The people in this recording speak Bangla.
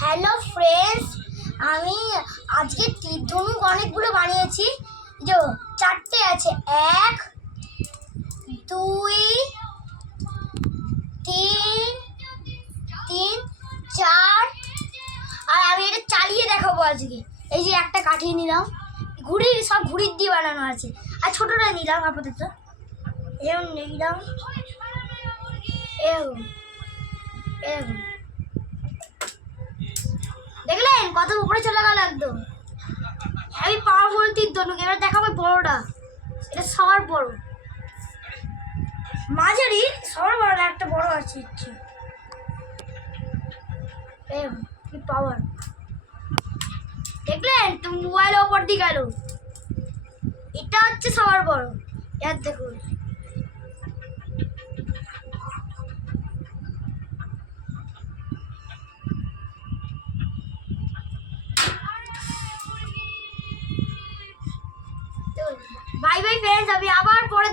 হ্যালো ফ্রেন্ডস, আমি আজকে তীর ধনুক অনেকগুলো বানিয়েছি। যে 4টে আছে, 1 2 3 4। আর আমি এটা চালিয়ে দেখাবো আজকে। এই যে একটা কাঠিয়ে নিলাম, সব ঘুড়ির দিয়ে বানানো আছে। আর ছোটটা নিলাম আপাতত, এরকম নিলাম, এরকম এরকম। দেখলেন কত উপরে চলে গেল একদম। আমি পাওয়ারফুল তীর ধনুক। এবার দেখাবো বড়টা, এটা সবার বড়, মাঝারি সবার বড় না, একটা বড় আছে ইচ্ছে। কি পাওয়ার দেখলেন তো, মোবাইল ওপর দিয়ে গেল। এটা হচ্ছে সবার বড়, এর দেখুন। বাই বাই ফ্রেন্ডস, আমি আবার পরে